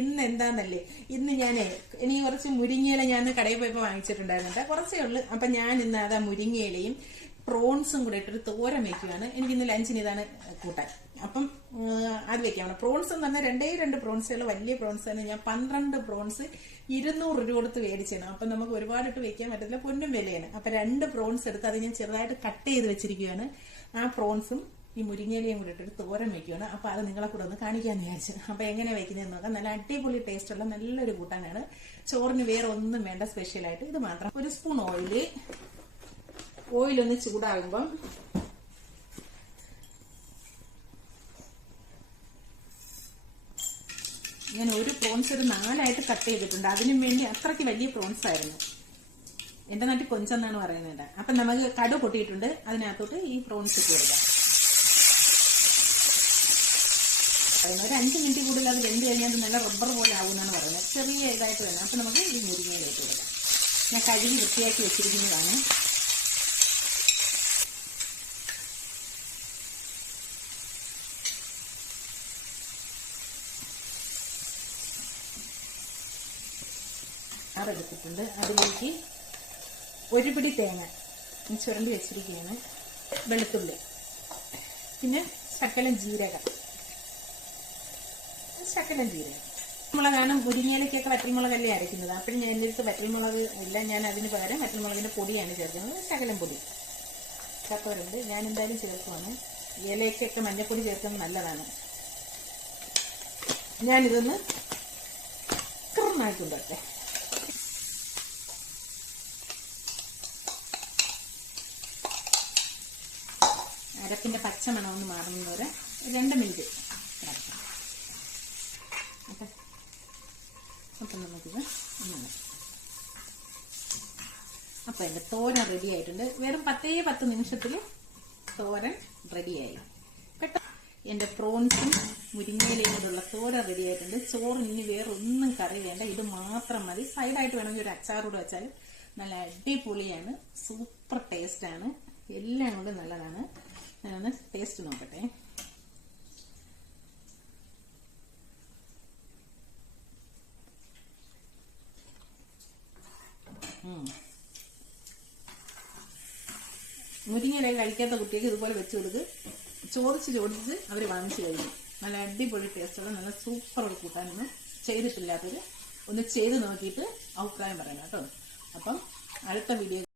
ഇന്ന് എന്താന്നല്ലേ, ഇന്ന് എനിക്ക് കുറച്ച് മുരിങ്ങയില ഞാൻ കടയിൽ പോയപ്പോൾ വാങ്ങിച്ചിട്ടുണ്ടായിരുന്നുണ്ട്, കുറച്ചേ ഉള്ളു. അപ്പൊ ഞാൻ ഇന്ന് അതാ മുരിങ്ങയിലയും പ്രോൺസും കൂടെ ഇട്ടൊരു തോരൻ വെക്കുകയാണ്. എനിക്കിന്ന് ലഞ്ചിന് ഇതാണ് കൂട്ടാൻ. അപ്പം അത് വെക്കാം. പ്രോൺസ് എന്ന് പറഞ്ഞാൽ രണ്ട് പ്രോൺസുകൾ, വലിയ പ്രോൺസ് തന്നെ. ഞാൻ 12 പ്രോൺസ് 200 രൂപ കൊടുത്ത് മേടിച്ചാണ്. അപ്പൊ നമുക്ക് ഒരുപാടിട്ട് വെക്കാൻ പറ്റത്തില്ല, പൊന്നും വിലയാണ്. അപ്പൊ 2 പ്രോൺസ് എടുത്ത് അത് ഞാൻ ചെറുതായിട്ട് കട്ട് ചെയ്ത് വെച്ചിരിക്കുകയാണ്. ആ പ്രോൺസും ഈ മുരിങ്ങയിലയും കൂടെ ഇട്ടിട്ട് തോരൻ വെക്കുകയാണ്. അപ്പൊ അത് നിങ്ങളെ കൂടെ ഒന്ന് കാണിക്കാന്ന് വിചാരിച്ചു. അപ്പൊ എങ്ങനെ വെക്കുന്നതെന്ന് നോക്കാം. നല്ല അടിപൊളി ടേസ്റ്റ് ഉള്ള നല്ലൊരു കൂട്ടാനാണ്. ചോറിന് വേറെ ഒന്നും വേണ്ട, സ്പെഷ്യലായിട്ട് ഇത് മാത്രം. ഒരു സ്പൂൺ ഓയിലൊന്ന് ചൂടാകുമ്പം ഞാൻ ഒരു പ്രോൺസ് ഒരു 4 കട്ട് ചെയ്തിട്ടുണ്ട്. അതിനും വേണ്ടി അത്രയ്ക്ക് വലിയ പ്രോൺസ് ആയിരുന്നു. എന്റെ നാട്ടിൽ കൊഞ്ചെന്നാണ് പറയുന്നത്. അപ്പൊ നമുക്ക് കടു പൊട്ടിയിട്ടുണ്ട്, അതിനകത്തോട്ട് ഈ പ്രോൺസ് ഇട്ട് കൊടുക്കാം. ഒരു 5 മിനിറ്റ് കൂടുതൽ അത് വെന്ത് കഴിഞ്ഞാൽ അത് നല്ല റബ്ബർ പോലെ ആകുമെന്നാണ് പറയുന്നത്. ചെറിയ ഇതായിട്ട് വേണം. അപ്പൊ നമുക്ക് ഈ മുരിങ്ങയിലേക്ക് കൊടുക്കാം. ഞാൻ കഴുകി വൃത്തിയാക്കി വെച്ചിരിക്കുന്നതാണ്. എടുത്തിട്ടുണ്ട്. അതിലേക്ക് ഒരു പിടി തേങ്ങ ചുരണ്ടി വെച്ചിരിക്കുകയാണ്, വെളുത്തുള്ളി, പിന്നെ ശകലം ജീരകം. മുളകാണ്. മുരിങ്ങയിലേക്കൊക്കെ വറ്റൽമുളകല്ലേ അരയ്ക്കുന്നത്. അപ്പോഴും ഞാൻ എൻ്റെ അടുത്ത് വറ്റൽമുളക് ഇല്ല, ഞാൻ അതിന് പകരം വറ്റൽമുളകിന്റെ പൊടിയാണ് ചേർക്കുന്നത്. ശകലം പൊടി ചേർത്തവരുണ്ട്, ഞാൻ എന്തായാലും ചേർക്കുവാണ്. ഇലയ്ക്കൊക്കെ മഞ്ഞപ്പൊടി ചേർക്കുന്നത് നല്ലതാണ്. ഞാനിതൊന്ന് കൃമായിട്ടുണ്ടൊക്കെ. അരപ്പിന്റെ പച്ചമണം ഒന്ന് മാറുന്നവരെ 2 മിനിറ്റ്. അപ്പം നമുക്കിത് അപ്പൊ എന്റെ തോരൻ റെഡി ആയിട്ടുണ്ട്. വെറും 10 നിമിഷത്തിൽ തോരൻ റെഡിയായി. എന്റെ പ്രോൺസും മുരിങ്ങയിലയും കൂടെയുള്ള തോരൻ റെഡി ആയിട്ടുണ്ട്. ചോറിന് ഇനി വേറെ ഒന്നും കറി വേണ്ട, ഇത് മാത്രം മതി. സൈഡായിട്ട് വേണമെങ്കിൽ ഒരു അച്ചാറൂടെ വെച്ചാൽ നല്ല അടിപൊളിയാണ്. സൂപ്പർ ടേസ്റ്റ് ആണ്. എല്ലാം കൊണ്ട് നല്ലതാണ്. ഞാനൊന്ന് ടേസ്റ്റ് നോക്കട്ടെ. മുരിങ്ങയില കഴിക്കാത്ത കുട്ടികൾക്ക് ഇതുപോലെ വെച്ച് കൊടുത്ത് ചോദിച്ച് അവർ വാങ്ങിച്ചു കഴിക്കും. നല്ല അടിപൊളി ടേസ്റ്റുള്ള നല്ല സൂപ്പർ ഒരു കൂട്ടാനൊന്നും ചെയ്തിട്ടില്ലാത്തവര് ഒന്ന് ചെയ്ത് നോക്കിയിട്ട് അഭിപ്രായം പറയണം കേട്ടോ. അപ്പം അടുത്ത വീഡിയോ